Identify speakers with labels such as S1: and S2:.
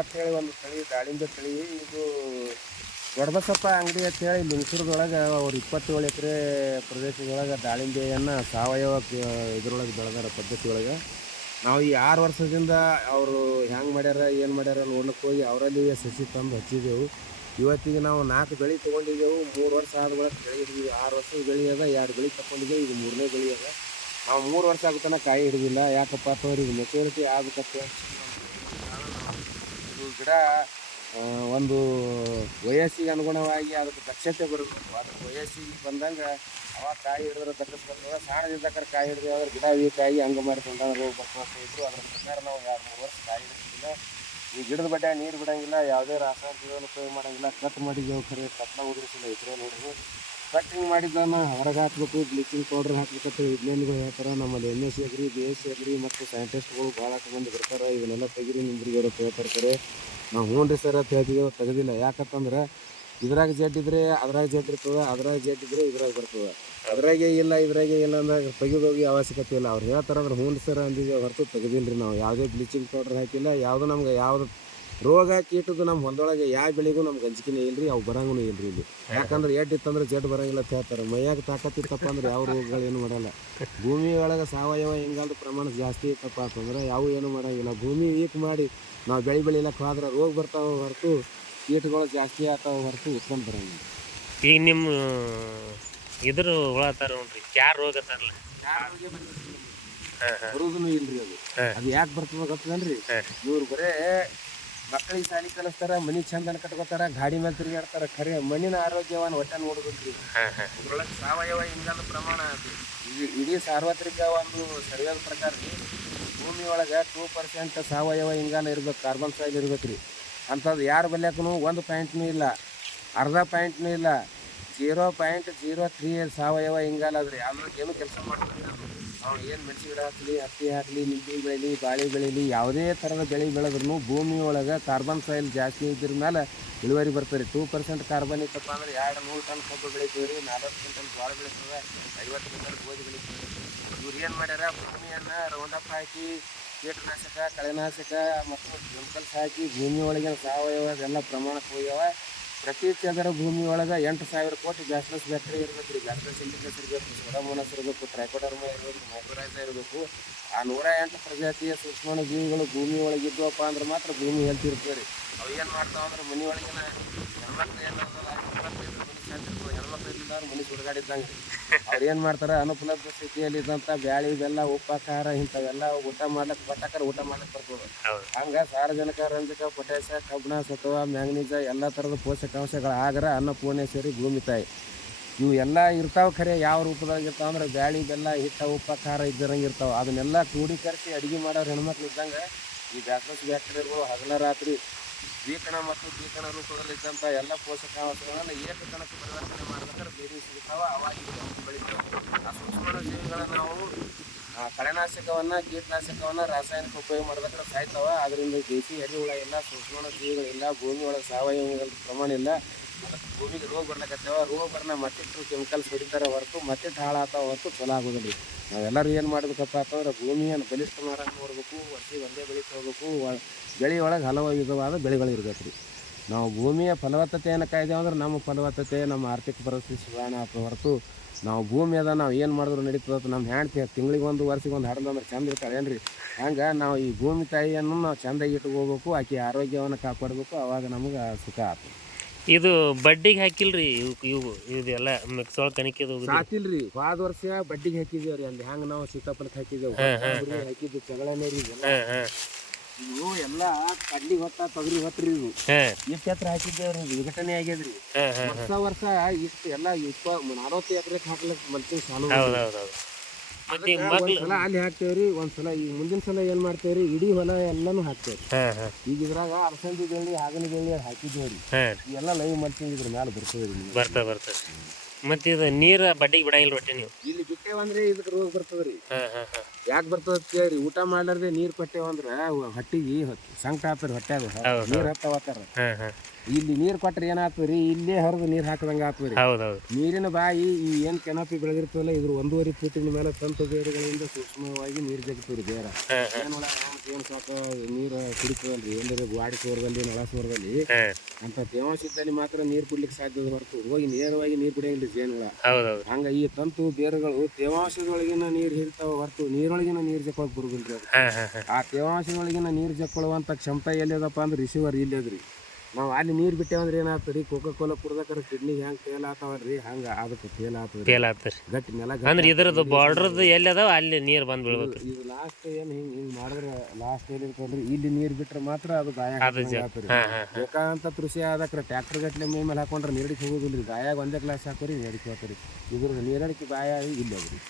S1: ಅಂತೇಳಿ ಒಂದು ತಳಿ, ದಾಳಿಂಬೆ ತಳಿ, ಇದು ದೊಡ್ಡಬಸಪ್ಪ ಅಂಗಡಿ ಅಂತೇಳಿ ಲಿಂಗಸೂರದೊಳಗೆ ಅವ್ರು ಇಪ್ಪತ್ತೇಳು ಎಕರೆ ಪ್ರದೇಶದೊಳಗೆ ದಾಳಿಂಬೆಯನ್ನು ಸಾವಯವ ಇದರೊಳಗೆ ಬೆಳೆದಾರ ಪದ್ಧತಿ ಒಳಗೆ ನಾವು ಈ ಆರು ವರ್ಷದಿಂದ ಅವರು ಹೆಂಗೆ ಮಾಡ್ಯಾರ, ಏನು ಮಾಡ್ಯಾರ ನೋಡ್ಲಿಕ್ಕೆ ಹೋಗಿ ಅವರಲ್ಲಿ ಸಸಿ ತಂದು ಹಚ್ಚಿದೆವು. ಇವತ್ತಿಗೆ ನಾವು ನಾಲ್ಕು ಬೆಳೆ ತೊಗೊಂಡಿದ್ದೆವು ಮೂರು ವರ್ಷ ಆದ ಒಳಗೆ ಬೆಳೆ ಆರು ವರ್ಷದ ಬೆಳೆ ಅದ, ಎರಡು ಬೆಳೆ ತಗೊಂಡಿದ್ದೆವು ಇದು ಮೂರನೇ ಬೆಳೆ ಅದ. ನಾವು ಮೂರು ವರ್ಷ ಆಗುತ್ತಾನ ಕಾಯಿ ಹಿಡಿದಿಲ್ಲ. ಯಾಕಪ್ಪ ಅಂತಂದ್ರೆ ಇದು ಮೆಚೂರಿಟಿ ಆಗಬೇಕಂತ ಗಿಡ ಒಂದು ವಯಸ್ಸಿಗೆ ಅನುಗುಣವಾಗಿ ಅದಕ್ಕೆ ದಕ್ಷತೆ ಬರಬೇಕು ಅದಕ್ಕೆ ವಯಸ್ಸಿಗೆ ಬಂದಂಗೆ ಅವಾಗ ಕಾಯಿ ಹಿಡಿದ್ರೆ ದಕ್ಕಸ್ ಬರ್ತದೆ ಸಣ್ಣದಿದ್ದಕ್ಕಾರ ಕಾಯಿ ಹಿಡಿದ್ರೆ ಅದ್ರ ಗಿಡ ವೀಕ್ ಆಗಿ ಹಂಗೆ ಮಾಡಿಕೊಂಡು ರೋಗ ಬರ್ತಾ ಅದ್ರ ಪ್ರಕಾರ ನಾವು ಎರಡು ಮೂರು ವರ್ಷ ಕಾಯಿ ಹಿಡಿದಿಲ್ಲ. ಈ ಗಿಡದ ಬಡ್ಡೆ ನೀರು ಬಿಡೋಂಗಿಲ್ಲ, ಯಾವುದೇ ರಾಸಾಯನಿಕ ಉಪಯೋಗ ಮಾಡಂಗಿಲ್ಲ. ಕಟ್ ಮಾಡಿದ್ದೇವೆ ಖರೆ ಕಟ್ನ ಉದುರಿಸಿಲ್ಲ ಇದ್ರೆ ನೋಡಿದ್ರು ಕಟ್ಟಿಂಗ್ ಮಾಡಿದ್ದನ್ನ ಹೊರಗೆ ಹಾಕ್ಬೇಕು ಬ್ಲೀಚಿಂಗ್ ಪೌಡರ್ ಹಾಕ್ಬೇಕಂತ ವಿಜ್ಞಾನಿಗಳು ಹೇಳ್ತಾರೆ. ನಮ್ಮಲ್ಲಿ M S C agri B S C agri ಮತ್ತು ಸೈಂಟಿಸ್ಟ್ಗಳು ಭಾಳ ಮಂದಿ ಬರ್ತಾರೆ. ಇವನ್ನೆಲ್ಲ ತೆಗಿರಿ ನಿಮ್ರಿಗೆ ಅಂತ ಹೇಳ್ತಾರೆ ನಾವು ಹ್ಞೂ ರೀ ಸರ್ ಅಂತ ಹೇಳ್ತಿದ್ದೇವೆ ತೆಗೆದಿಲ್ಲ. ಯಾಕಂತಂದ್ರೆ ಇದ್ರಾಗ ಜಡ್ ಇದ್ರೆ ಅದ್ರಾಗ ಜಡ್ ಇರ್ತದೆ, ಅದ್ರಾಗ ಜಡ್ ಇದ್ರೆ ಇದ್ರಾಗ ಬರ್ತದೆ. ಅದ್ರಾಗೆ ಇಲ್ಲ, ಇದ್ರಾಗೆ ಇಲ್ಲ ಅಂದಾಗ ತೆಗೆದೋಗಿ ಅವಶ್ಯಕತೆ ಇಲ್ಲ. ಅವ್ರು ಹೇಳ್ತಾರೆ ಅಂದ್ರೆ ಹ್ಞೂ ಸರ್ ಅಂದಿದ್ದೆ ಹೊರತು ತೆಗೆದಿಲ್ಲ ರೀ ನಾವು. ಯಾವುದೇ ಬ್ಲೀಚಿಂಗ್ ಪೌಡರ್ ಹಾಕಿಲ್ಲ, ಯಾವುದು ನಮ್ಗೆ ಯಾವ್ದು ರೋಗ ಕೀಟದ್ದು ನಮ್ಮ ಹೊಲದೊಳಗೆ ಯಾವ ಬೆಳೆಗೂ ನಮ್ಗೆ ಅಂಜಿಕೆನೇ ಇಲ್ರಿ ಅವು ಬರಂಗೂ ಇಲ್ರಿ ಇಲ್ಲಿ. ಯಾಕಂದ್ರೆ ಎಡ್ ಇತ್ತಂದ್ರೆ ಜಡ್ ಬರಂಗಿಲ್ಲ ಅಂತ ಹೇಳ್ತಾರೆ. ಮೈಯಾಗ ತಾಕತ್ತಿತ್ತಪ್ಪ ಅಂದ್ರೆ ಯಾವ ರೋಗಗಳು ಏನು ಮಾಡಲ್ಲ. ಭೂಮಿ ಒಳಗೆ ಸಾವಯವ ಇಂಗಾಲದ ಪ್ರಮಾಣ ಜಾಸ್ತಿ ಇತ್ತಪ್ಪ ಅಂತಂದ್ರೆ ಯಾವ ಏನು ಮಾಡಂಗಿಲ್ಲ. ಭೂಮಿ ವೀಕ್ ಮಾಡಿ ನಾವು ಬೆಳೆ ಬೆಳಿಲಕ್ಕೆ ಹೋದ್ರೆ ರೋಗ ಬರ್ತಾವೆ ಹೊರತು ಕೀಟಗಳು ಜಾಸ್ತಿ ಆಗ್ತಾವೆ ಹೊರತು ಉತ್ಕೊಂಡು ಬರಂಗಿಲ್ಲ.
S2: ಈಗ ನಿಮ್ಮ ಇದ್ರ ಹುಳ ಅತ್ತಾರ ನೋಡ್ರಿ ಯಾರ ರೋಗ ಅತ್ತಾರಲ್ಲ
S1: ಬರೋದನ್ನು ಇಲ್ರಿ ಅದು. ಅದು ಯಾಕೆ ಬರ್ತದ ಗೊತ್ತದನ್ರಿ. ಇವ್ರು ಬರೇ ಮಕ್ಕಳಿಗೆ ಶಾಲಿ ಕಲಿಸ್ತಾರ ಮನಿ ಚಂದನ ಕಟ್ಕೋತಾರ ಗಾಡಿ ಮೇಲೆ ತಿರುಗಾಡ್ತಾರ. ಖರೆ ಮಣ್ಣಿನ ಆರೋಗ್ಯವನ್ನು ಒಟ್ಟೆ ನೋಡ್ಬೇಕ್ರಿ. ಅದ್ರೊಳಗೆ ಸಾವಯವ ಇಂಗಾಲ ಪ್ರಮಾಣ ಅದು. ಇಡೀ ಸಾರ್ವತ್ರಿಕ ಒಂದು ಸರಿಯಾದ ಪ್ರಕಾರ ರೀ ಭೂಮಿ ಒಳಗೆ ಟೂ ಪರ್ಸೆಂಟ್ ಸಾವಯವ ಇಂಗಾಲ ಇರ್ಬೇಕು ಕಾರ್ಬನ್ ಸಾಯಿಲ್ ಇರ್ಬೇಕು ರೀ ಅಂಥದ್ದು ಯಾರ ಬಲ್ಯಾಕೂ ಒಂದು ಪಾಯಿಂಟ್ನೂ ಇಲ್ಲ ಅರ್ಧ ಪಾಯಿಂಟ್ನೂ ಇಲ್ಲ. ಜೀರೋ ಪಾಯಿಂಟ್ ಜೀರೋ ತ್ರೀ ಸಾವಯವ ಇಂಗಾಲ ಅದ್ರಿ ಅದ್ರಾಗ ಏನು ಕೆಲಸ ಮಾಡ್ತಾರೆ ಅವ್ನು ಏನು ಮೆಣಸಿನ ಗಿಡ ಹಾಕಲಿ, ಹತ್ತಿ ಹಾಕಲಿ, ನಿಂಬೆ ಬೆಳೀಲಿ, ಬಾಳೆ ಬೆಳೀಲಿ, ಯಾವುದೇ ಥರದ ಬೆಳೆ ಬೆಳೆದ್ರೂ ಭೂಮಿ ಒಳಗೆ ಕಾರ್ಬನ್ ಸಾಯಿಲ್ ಜಾಸ್ತಿ ಇದ್ರ ಮೇಲೆ ಇಳುವರಿ ಬರ್ತಾರೆ. ಟೂ ಪರ್ಸೆಂಟ್ ಕಾರ್ಬನ್ ಇತ್ತಪ್ಪ ಅಂದ್ರೆ ಎರಡು ನೂರು ಟನ್ ಕಬ್ಬು ಬೆಳಿತೀವಿ ರೀ ನಾಲ್ಕು ಕ್ವಿಂಟಲ್ ಜೋಳ ಬೆಳೀತದೆ ಐವತ್ತು ಕ್ವಿಂಟಲ್ ಗೋಧಿ ಬೆಳಿತೀವಿ ಇವ್ರು ಏನು ಮಾಡ್ಯಾರ, ಭೂಮಿಯನ್ನು ರೌಂಡಪ್ ಹಾಕಿ, ಕೀಟನಾಶಕ, ಕಳೆನಾಶಕ ಮತ್ತು ಕೆಮಿಕಲ್ಸ್ ಹಾಕಿ ಭೂಮಿ ಸಾವಯವ ಎಲ್ಲ ಪ್ರಮಾಣಕ್ಕೆ ಹೋಗ್ಯಾವ. ಪ್ರತಿ ಚದರ ಭೂಮಿ ಒಳಗೆ ಎಂಟು ಸಾವಿರ ಕೋಟಿ ಗ್ಯಾಸ್ಲೆಸ್ ಬ್ಯಾಕ್ಟೀರಿಯಾ ಇರಬೇಕು ರೀ. ಗ್ಯಾಸ್ಲೆಸ್ ಇಂಟಿಕಸ್ ಇರಬೇಕು, ಸೋಡಮೋನಸ್ ಇರಬೇಕು, ಟ್ರೈಕೋಡರ್ಮ ಇರಬೇಕು, ಮೈಕ್ರೋರೈಸ ಇರಬೇಕು. ಆ ನೂರ ಎಂಟು ಪ್ರಜಾತಿಯ ಸೂಕ್ಷ್ಮಾಣು ಜೀವಿಗಳು ಭೂಮಿ ಒಳಗೆ ಇದ್ವಪ್ಪ ಅಂದ್ರೆ ಮಾತ್ರ ಭೂಮಿ ಹೆಲ್ತ್ ಇರ್ತದೆ ರೀ. ಅವು ಏನು ಮಾಡ್ತಾವೆ ಅಂದ್ರೆ ಹೆಣ್ಮಕ್ಳು ಮಾಡ್ತಾರ ಹೆಣ್ಮಕ್ಳು ಇದ್ರೆ ಮನೆ ಸಾಯ್ತಿರ್ತವೆ ಹೆಣ್ಮಕ್ಳು ಇರಲಿಲ್ಲ ಅಂದ್ರೆ ಅವ್ರು ಏನು ಮಾಡ್ತಾರೆ? ಅನುಪಲಬ್ಧ ಸ್ಥಿತಿಯಲ್ಲಿ ಇದ್ದಂಥ ಬ್ಯಾಳಿ ಬೆಲ್ಲ ಉಪ್ಪು ಖಾರ ಇಂಥವೆಲ್ಲ ಊಟ ಮಾಡ್ಲಿಕ್ಕೆ ಬರ್ತಾಕಾರ ಊಟ ಮಾಡ್ಲಿಕ್ಕೆ
S2: ಬರ್ಬೋದು.
S1: ಹಂಗ ಸಾರಜನಕ ರಂಜಕ ಪೊಟ್ಯಾಸ ಕಬ್ಬಿಣ ಸತ್ವ ಮ್ಯಾಂಗನೀಸ ಎಲ್ಲ ಥರದ ಪೋಷಕಾಂಶಗಳ ಅನ್ನಪೂರ್ಣೆ ಸೇರಿ ಭೂಮಿ ತಾಯಿ. ಇವು ಎಲ್ಲ ಇರ್ತಾವ ಖರೆ. ಯಾವ ರೂಪದಾಗ ಇರ್ತಾವ ಅಂದ್ರೆ ಬ್ಯಾಳಿ ಬೆಲ್ಲ ಹಿಟ್ಟ ಉಪ್ಪು ಖಾರ ಇದ್ದಂಗೆ ಇರ್ತಾವ. ಅದನ್ನೆಲ್ಲ ಕ್ರೋಢೀಕರಿಸಿ ಅಡಿಗೆ ಮಾಡೋರು ಹೆಣ್ಮಕ್ಳು ಇದ್ದಂಗೆ ಈ ಬ್ಯಾಕ್ರಸ್ ಬ್ಯಾಕ್ಟೀರಿಯಾಗಳು ಹಗಲ ರಾತ್ರಿ ದ್ವಿಕಣ ಮತ್ತು ದ್ವಿಕಣ ರೂಪದಲ್ಲಿ ಇದ್ದಂಥ ಎಲ್ಲ ಪೋಷಕಾಂಶಗಳನ್ನು ಏಕಕಣಕ್ಕೆ ಪರಿವರ್ತನೆ ಮಾಡ್ಬೇಕಾದ್ರೆ ಬೇರೆ ಸಿಗ್ತಾವ ಅವಾಗ ಬೆಳಿತಾವೆ ಆ ಸೂಕ್ಷ್ಮಾಣು ಜೀವಿಗಳನ್ನ ನಾವು ಆ ಕಳೆನಾಶಕವನ್ನ ಕೀಟನಾಶಕವನ್ನ ರಾಸಾಯನಿಕ ಉಪಯೋಗ ಮಾಡ್ಬೇಕಾದ್ರೆ ಸಾಯ್ತಾವ. ಅದರಿಂದ ದೇಸಿ ಎರೆಹುಳ ಇಲ್ಲ ಸೂಕ್ಷ್ಮಣ ಜೀವಿಗಳಿಲ್ಲ ಭೂಮಿ ಒಳಗೆ ಸಾವಯವ ಪ್ರಮಾಣ ಇಲ್ಲ. ಅದಕ್ಕೆ ಭೂಮಿಗೆ ರೋಗ ಬರ್ಲಕತ್ತಾವ. ರೋಗ ಬರ್ನ ಮತ್ತಿಟ್ಟು ಕೆಮಿಕಲ್ಸ್ ಹೊಡಿತಾರೆ ಹೊರತು ಮತ್ತಿಟ್ಟು ಹಾಳಾಗ್ತಾವ ಹೊರತು ಚಲೋ ಆಗೋದಿಲ್ಲ. ನಾವೆಲ್ಲರೂ ಏನು ಮಾಡಬೇಕಪ್ಪ ಅಂತಂದ್ರೆ ಭೂಮಿಯನ್ನು ಬಲಿಷ್ಠ ಮಾರ ನೋಡ್ಬೇಕು ವರ್ಷಿಗೆ ಒಂದೇ ಬೆಳೆ ತಗೋಬೇಕು ಬೆಳೆ ಒಳಗೆ ಹಲವು ವಿಧವಾದ ಬೆಳೆಗಳು ಇರಬೇಕು ರೀ ನಾವು ಭೂಮಿಯ ಫಲವತ್ತತೆಯನ್ನು ಕಾಯ್ದೇವಂದ್ರೆ ನಮ್ಮ ಫಲವತ್ತತೆ, ನಮ್ಮ ಆರ್ಥಿಕ ಪರಿಸ್ಥಿತಿ ಸುಧಾರಣೆ ಆಗ್ತದೆ ಹೊರತು ನಾವು ಭೂಮಿ ಅದ ನಾವು ಏನು ಮಾಡಿದ್ರು ನಡೀತದ ನಮ್ಮ ಹೆಂಡತಿ ತಿಂಗಳಿಗೆ ಒಂದು ವರ್ಷಕ್ಕೆ ಒಂದು ಹಡ್ದು ಅಂದ್ರೆ ಚಂದ ಇರ್ತಾಳೆ ರೀ ಹಂಗೆ ನಾವು ಈ ಭೂಮಿ ತಾಯಿಯನ್ನು ನಾವು ಚಂದಾಗಿ ಇಟ್ಕೋಬೇಕು ಆಕೆ ಆರೋಗ್ಯವನ್ನು ಕಾಪಾಡಬೇಕು ಆವಾಗ ನಮಗೆ ಸುಖ ಆಗ್ತದೆ
S2: ಇದು ಬಡ್ಡಿಗೆ ಹಾಕಿಲ್ರಿ ಇವು ಇವು ಇದೆಲ್ಲ ಮಿಕ್ಸ್ ಒಳಗೆ ಕಣಿಕೆ
S1: ಹಾಕಿಲ್ರಿ ಹೋದ ವರ್ಷ ಬಡ್ಡಿಗೆ ಹಾಕಿದೇವ್ರಿ ಅಲ್ಲಿ ಹಂಗೆ ನಾವು ಸೀತಾಫಲಕ್ಕೆ ಹಾಕಿದ್ದೇವೆ ಕೊತ್ತಂಬರಿ ಹಾಕಿದ್ದು ಚಗಳನೆ ರೀ ಇದೆಲ್ಲ.
S2: ಹಾಂ ಹಾಂ.
S1: ಇವು ಎಲ್ಲ ಕಡ್ಲಿ ಹೊತ್ತ ತೊಗರಿ ಹೊತ್ರಿ ಇವು ಇಷ್ಟ ಎತ್ತರ ಹಾಕಿದ್ದೇವ್ರಿ ವಿಘಟನೆ ಆಗ್ಯದ್ರಿ. ವರ್ಷ ವರ್ಷ ಇಷ್ಟ ಎಲ್ಲ ಇಪ್ಪ ನಲವತ್ತು ಎಕರೆ ಹಾಕ್ಲಕ್ ಮಲ್ಚಿಂಗ್
S2: ಸಾಲು
S1: ಒಂದ್ಸಲ ಅಲ್ಲಿ ಹಾಕ್ತೇವ್ರಿ ಒಂದ್ಸಲ ಈಗ ಮುಂದಿನ ಸಲ ಏನ್ ಮಾಡ್ತೇವ್ರಿ ಇಡೀ ಹೊಲ ಎಲ್ಲಾನು ಹಾಕ್ತೇವ್ರಿ. ಈಗ ಇದ್ರಾಗ ಅರಸಂದಿ ಬೆಳ್ಳಿ ಹಾಗನಿ ಬೆಳ್ಳಿ ಹಾಕಿದ್ದೇವ್ರಿ. ಎಲ್ಲ ಲೈವ್ ಮಾಡ್ತೀವಿ ಇದ್ರ ಮ್ಯಾಲ ಬರ್ತದ್ರಿ.
S2: ಬರ್ತಾ ಬರ್ತಾ. ಮತ್ತೆ ಇದು ನೀರ ಬಡ್ಡಿಗೆ ಬಿಡಂಗಿಲ್ಲ ಒಟ್ಟೆ ನೀವು?
S1: ಇಲ್ಲಿ ಬಿಟ್ಟೇವಂದ್ರೆ ಇದಕ್ಕೆ ರೋಗ ಬರ್ತದ್ರಿ.
S2: ಹಾ ಹಾ ಹಾಂ.
S1: ಯಾಕೆ ಬರ್ತದ ಕೇಳ್ರಿ ಊಟ ಮಾಡ್ಲಾರ್ದೆ ನೀರ್ ಅಂದ್ರೆ ಹಟ್ಟಿಗೆ ಸಂಕಟ ಆಗ್ತದ
S2: ಹೊಟ್ಟ್ಯಾಗ
S1: ನೀರ್ ಹತ್ತವತ್ತಾರ ಇಲ್ಲಿ ನೀರ್ ಕೊಟ್ರೆ ಏನಾಗ್ತದ್ರಿ? ಇಲ್ಲೇ ಹರಿದು ನೀರ್ ಹಾಕದಂಗ ಆಗ್ತದ್ರಿ. ನೀರಿನ ಬಾಯಿ ಈ ಏನ್ ಕೆನಪಿ ಬೆಳೆದಿರ್ತವಲ್ಲ ಇದ್ರ ಒಂದೂವರೆ ಫೀಟಿನ ಮೇಲೆ ತಂತು ಬೇರುಗಳಿಂದ ಸೂಕ್ಷ್ಮವಾಗಿ ನೀರು ಜಗತ್ತೀರಿ ಬೇರೆ. ಏನ್ ಸಾಕ ನೀರು ಕುಡಿತದಲ್ರಿ ಅಂದ್ರೆ ಗಾಡಿ ಸೋರದಲ್ಲಿ ನಳ ಸೋರದಲ್ಲಿ ಅಂತ ತೇವಾಂಶ ಇದ್ದಲ್ಲಿ ಮಾತ್ರ ನೀರು ಕುಡ್ಲಿಕ್ಕೆ ಸಾಧ್ಯ ಹೊರತು. ಹೋಗಿ ನೇರವಾಗಿ ನೀರು ಕುಡಿಯಂಗಿಲ್ಲ ಜೇನುಗಳ. ಹಂಗ ಈ ತಂತು ಬೇರುಗಳು ತೇವಾಂಶದೊಳಗಿನ ನೀರು ಹಿಡ್ತಾವ ಹೊರತು ನೀರೊಳಗಿನ ನೀರ್ ಜಕ್ಕೊಳಕ್ ಬರುದಿಲ್ರಿ ಆ ತೇವಾಂಶದೊಳಗಿನ ನೀರ್ ಜಕ್ಕೊಳ್ಳುವಂತ ಕ್ಷಮತಾ ಎಲ್ಲಿದಪ್ಪ ಅಂದ್ರೆ ರಿಸೀವರ್ ಇಲ್ಲಿ ಅದ್ರಿ. ನಾವು ಅಲ್ಲಿ ನೀರು ಬಿಟ್ಟೇವಂದ್ರೆ ಏನಾಗ್ತದೆ ಕೋಕೋ ಕೋಲಾ ಕುಡ್ದಕ್ಕಾರ ಕಿಡ್ನಿ ಹೆಂಗೆ ಫೇಲ್ ಆತಾವಲ್ರಿ? ಹಂಗೆ ಅದಕ್ಕೆ ಫೇಲ್ ಆಗ್ತದೆ
S2: ಫೇಲ್ ಆಗ್ತದೆ
S1: ಗಟ್ಟಿ ನೆಲ
S2: ಅಂದ್ರೆ ಇದ್ರದ್ದು ಬಾರ್ಡ್ರದ್ದು ಎಲ್ಲಿ ಅದಾವ? ಅಲ್ಲಿ ನೀರು ಬಂದು ಬೀಳ್ಬೇಕು.
S1: ಇದು ಲಾಸ್ಟ್ ಏನು ಹಿಂಗೆ ಹಿಂಗೆ ಮಾಡಿದ್ರೆ ಲಾಸ್ಟ್ ಏನಿರ್ತಂದ್ರೆ ಇಲ್ಲಿ ನೀರು ಬಿಟ್ರೆ ಮಾತ್ರ ಅದು ಗಾಯ ಆಗ್ತದೆ ಬೇಕಾದಂತ ಕೃಷಿ ಆದಕ್ರೆ ಟ್ಯಾಕ್ಟರ್ ಗಟ್ಟಲೆ ಮೇ ಮೇಲೆ ಹಾಕೊಂಡ್ರೆ ನೀರಡಿಕೆ ಹೋಗೋದಿಲ್ಲ ರೀ ಗಾಯಾಗ ಒಂದೇ ಗ್ಲಾಸ್ ಹಾಕೋರಿ ನೀರಡಿಕೆ ಹಾಕೋರಿ ಇದ್ರ ನೀರಡಿಕೆ ಗಾಯ ಇಲ್ಲ ಅದ್ರಿ